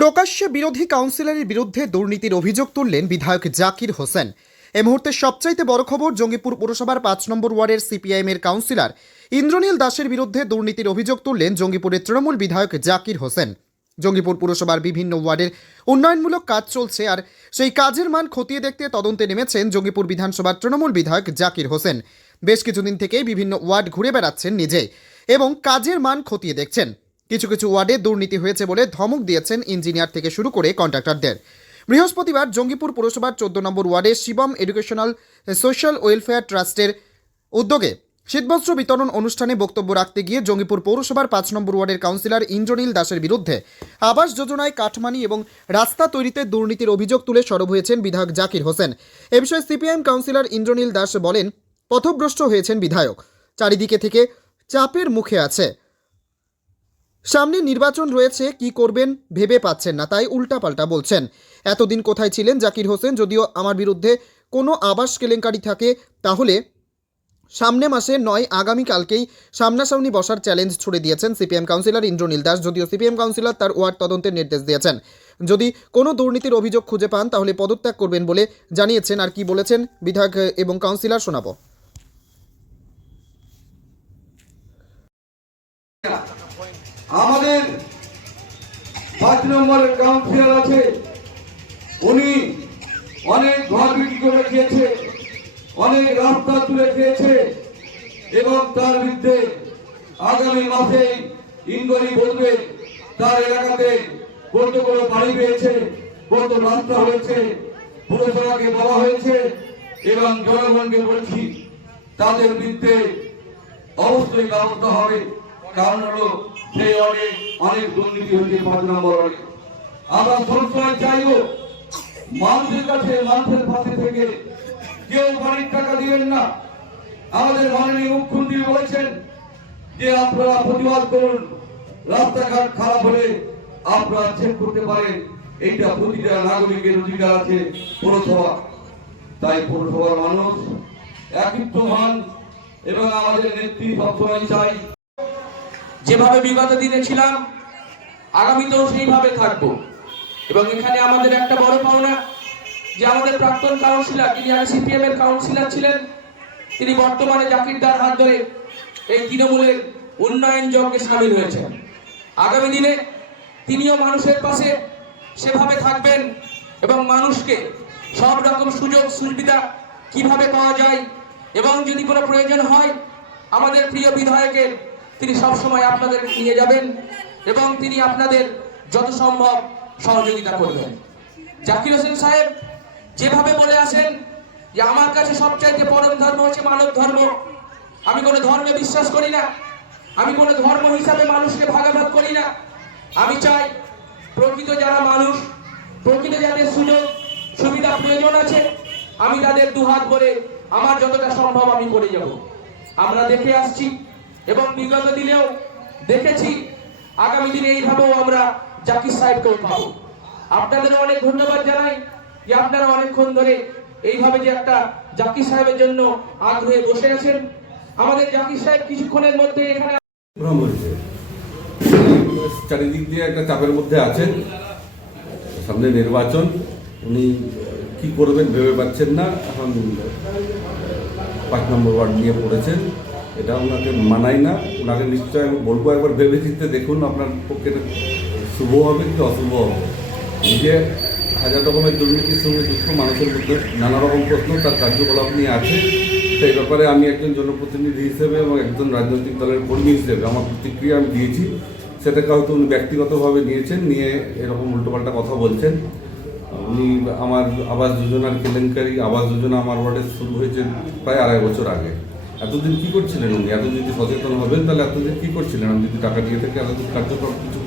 প্রকাশ্যে বিরোধী কাউন্সিলরের বিরুদ্ধে দুর্নীতির অভিযোগ তুললেন বিধায়ক জাকির হোসেন। এ মুহূর্তে সবচাইতে বড় খবর জঙ্গিপুর পুরসভার পাঁচ নম্বর ওয়ার্ডের সিপিআইএম এর কাউন্সিলর ইন্দ্রনীল দাসের বিরুদ্ধে দুর্নীতির অভিযোগ তুললেন জঙ্গিপুরের তৃণমূল বিধায়ক জাকির হোসেন। জঙ্গিপুর পুরসভার বিভিন্ন ওয়ার্ডের উন্নয়নমূলক কাজ চলছে আর সেই কাজের মান খতিয়ে দেখতে তদন্তে নেমেছেন জঙ্গিপুর বিধানসভার তৃণমূল বিধায়ক জাকির হোসেন। বেশ কিছুদিন থেকেই বিভিন্ন ওয়ার্ড ঘুরে বেড়াচ্ছেন নিজে এবং কাজের মান খতিয়ে দেখছেন। কিছু কিছু ওয়ার্ডে দুর্নীতি হয়েছে বলে ধমক দিয়েছেন ইঞ্জিনিয়ার থেকে শুরু করে কন্ট্রাক্টরদের। বৃহস্পতিবার জঙ্গিপুর পুরসভার চোদ্দ নম্বর ওয়ার্ডে শিবম এডুকেশনাল সোশ্যাল ওয়েলফেয়ার ট্রাস্টের উদ্যোগে শীতবস্ত্র বিতরণ অনুষ্ঠানে বক্তব্য রাখতে গিয়ে জঙ্গিপুর পৌরসভার পাঁচ নম্বর ওয়ার্ডের কাউন্সিলর ইন্দ্রনীল দাসের বিরুদ্ধে আবাস যোজনায় কাঠমানি এবং রাস্তা তৈরিতে দুর্নীতির অভিযোগ তুলে সরব হয়েছেন বিধায়ক জাকির হোসেন। এ বিষয়ে সিপিএম কাউন্সিলর ইন্দ্রনীল দাস বলেন, পথভ্রষ্ট হয়েছেন বিধায়ক। চারিদিকে থেকে চাপের মুখে আছে। সামনে নির্বাচন রয়েছে, কি করবেন ভেবে পাচ্ছেন না, তাই উল্টাপাল্টা বলছেন। এতদিন কোথায় ছিলেন জাকির হোসেন? যদিও আমার বিরুদ্ধে কোনো আবাস কেলেঙ্কারি থাকে, তাহলে সামনে মাসে নয়, আগামীকালকেই সামনাসামনি বসার চ্যালেঞ্জ ছুড়ে দিয়েছেন সিপিএম কাউন্সিলর ইন্দ্রনীল দাস। যদিও সিপিএম কাউন্সিলর তার ওয়ার্ড তদন্তের নির্দেশ দিয়েছেন। যদি কোনো দুর্নীতির অভিযোগ খুঁজে পান, তাহলে পদত্যাগ করবেন বলে জানিয়েছেন। আর কি বলেছেন? বিধায়ক এবং কাউন্সিলর শোনাবো। আমাদের পাঁচ নম্বরের কাউন্সিলর আছে। উনি অনেক ঘর বিক্রি করে খেয়েছে অনেক রাস্তা তুলে খেয়েছে এবং তার বিরুদ্ধে আগামী মাসে ইনকোয়ারি বলবে, তার এলাকাতে কত কোনো বাড়ি পেয়েছে, কত রাস্তা হয়েছে, পুরসভাকে বলা হয়েছে এবং জনগণকে বলছি, তাদের বিরুদ্ধে অবশ্যই ব্যবস্থা হবে। কারণ হলো সেই অনেক অনেক দুর্নীতি হয়েছে পাঁচ নম্বর অনেক আমরা সবসময় চাইব মানুষের কাছে, মানুষের পাশে থেকে কেউ বাড়ির টাকা দিবেন না। আমাদের মাননীয় মুখ্যমন্ত্রী বলেছেন যে আপনারা প্রতিবাদ করুন, রাস্তাঘাট খারাপ হলে আপনারা চেক করতে পারেন, এইটা প্রতিটা নাগরিকের অধিকার আছে পৌরসভা। তাই পৌরসভার মানুষ একত্র এবং আমাদের নেত্রী সবসময় চাই যেভাবে বিগত দিনে ছিলাম, আগামীতেও সেইভাবে থাকব। এবং এখানে আমাদের একটা বড় পাওনা, যে আমাদের প্রাক্তন কাউন্সিলর, যিনি সিপিএম এর কাউন্সিলর ছিলেন, তিনি বর্তমানে জাকিরদার হাত ধরে এই তৃণমূলের উন্নয়ন যজ্ঞে সামিল হয়েছেন। আগামী দিনে তিনিও মানুষের পাশে সেভাবে থাকবেন এবং মানুষকে সব রকম সুযোগ সুবিধা কীভাবে পাওয়া যায় এবং যদি কোনো প্রয়োজন হয়, আমাদের প্রিয় বিধায়কের তিনি সবসময় আপনাদের নিয়ে যাবেন এবং তিনি আপনাদের যত সম্ভব সহযোগিতা করবেন। জাকির হোসেন সাহেব যেভাবে বলে আসেন যে, আমার কাছে সবচাইতে পরম ধর্ম হচ্ছে মানব ধর্ম। আমি কোনো ধর্মে বিশ্বাস করি না। আমি কোনো ধর্ম হিসাবে মানুষকে ভাগাভাগ করি না। আমি চাই প্রকৃত যারা মানুষ, প্রকৃত যাদের সুযোগ, সুবিধা, প্রয়োজন আছে, আমি তাদের দুহাত ভরে আমার যতটা সম্ভব আমি করে যাব। আমরা দেখে আসছি এবং বিগত দিনেও দেখেছি, আগামী দিনে এইভাবেও আমরা জাকির সাহেবকেও পাবো। আপনাদের অনেক ধন্যবাদ জানাই যে আপনারা অনেকক্ষণ ধরে এইভাবে যে একটা জাকির সাহেবের জন্য আগ্রহে বসে আছেন। আমাদের জাকির সাহেব কিছুক্ষণের মধ্যে এখানে চারিদিক দিয়ে একটা চাপের মধ্যে আছেন। সামনে নির্বাচন, উনি কি করবেন ভেবে পাচ্ছেন না। এখন পাঁচ নম্বর ওয়ার্ড নিয়ে পড়েছেন। এটা ওনাকে মানাই না। ওনাকে নিশ্চয় আমি বলব, একবার ভেবে চিনতে দেখুন আপনার পক্ষে শুভ হবে কি অশুভ হবে। নিজে হাজার রকমের দুর্নীতির সঙ্গে যুক্ত মানুষের মধ্যে নানা রকম প্রশ্ন, তার কার্যকলাপ নিয়ে আছে। সেই ব্যাপারে আমি একজন জনপ্রতিনিধি হিসেবে এবং একজন রাজনৈতিক দলের কর্মী হিসেবে আমার প্রতিক্রিয়া আমি দিয়েছি। সেটাকে হয়তো উনি ব্যক্তিগতভাবে নিয়েছেন, নিয়ে এরকম উল্টোপাল্টা কথা বলছেন। উনি আমার আবাস যোজনার কেলেঙ্কারি, আবাস যোজনা আমার ওয়ার্ডে শুরু হয়েছে প্রায় আড়াই বছর আগে। এতদিন কি করছিলেন উনি? এত যদি সচেতন হবেন, তাহলে এতদিন কি করছিলেন? আমি যদি টাকা দিয়ে থেকে এতদিন কার্যক্রম কিছু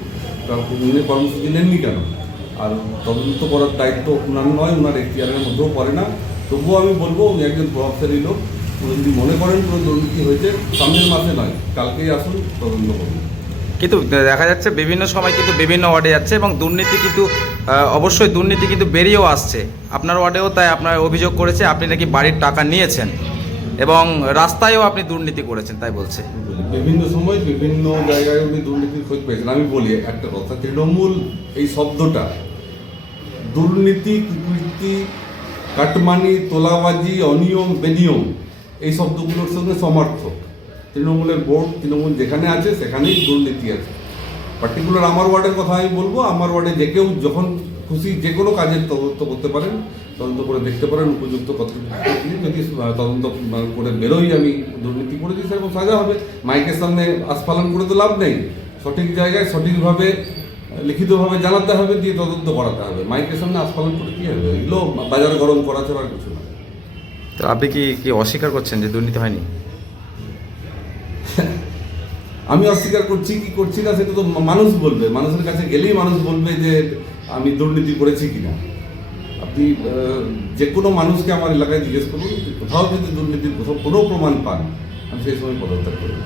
উনি কর্মসূচি নেননি কেন? আর তদন্ত করার দায়িত্ব ওনার নয় ওনার এখতিয়ারের মধ্যেও পড়ে না। তবুও আমি বলব, উনি একজন প্রভাবশালী লোক। উনি যদি মনে করেন কোনো দুর্নীতি হয়েছে, সামনের মাসে নয়, কালকেই আসুন, তদন্ত করুন। কিন্তু দেখা যাচ্ছে বিভিন্ন সময় কিন্তু বিভিন্ন ওয়ার্ডে যাচ্ছে এবং দুর্নীতি কিন্তু অবশ্যই দুর্নীতি কিন্তু বেরিয়েও আসছে। আপনার ওয়ার্ডেও তাই আপনার অভিযোগ করেছে, আপনি নাকি বাড়ির টাকা নিয়েছেন। এবং রাস্তায়ও আপনি দুর্নীতি করেছেন, তাই বলছে। বিভিন্ন সময় বিভিন্ন জায়গায় উনি দুর্নীতির খোঁজ পেয়েছেন। আমি বলি একটা কথা, তৃণমূল এই শব্দটা, দুর্নীতি কুকীর্তি কাটমানি, তোলাবাজি, অনিয়ম, বেনিয়ম, এই শব্দগুলোর সঙ্গে সমর্থক। তৃণমূলের বোর্ড, তৃণমূল যেখানে আছে, সেখানেই দুর্নীতি আছে। পার্টিকুলার আমার ওয়ার্ডের কথা আমি বলব, আমার ওয়ার্ডে যে কেউ যখন খুশি যে কোনো কাজের তদন্ত করতে পারেন তদন্ত করে দেখতে পারেন উপযুক্ত কর্তৃপক্ষ যদি তদন্ত করে বেরোই আমি দুর্নীতি করেছি সেরকম সাজা হবে। মাইকের সামনে আস্ফালন করে তো লাভ নেই। সঠিক জায়গায় সঠিকভাবে লিখিতভাবে জানাতে হবে দিয়ে তদন্ত করাতে হবে। মাইকের সামনে আস্ফালন করে কি হবে? এগুলো বাজার গরম করা ছাড়া আর কিছু না। তো আপনি কি কি অস্বীকার করছেন যে দুর্নীতি হয়নি? আমি অস্বীকার করছি কি করছি না সেটা তো মানুষ বলবে। মানুষের কাছে গেলেই মানুষ বলবে যে আমি দুর্নীতি করেছি কিনা? আপনি যে কোনো মানুষকে আমার এলাকায় জিজ্ঞেস করুন, কোথাও যদি দুর্নীতির কোথাও কোনো প্রমাণ পান, আমি সেই সময় পদত্যাগ করব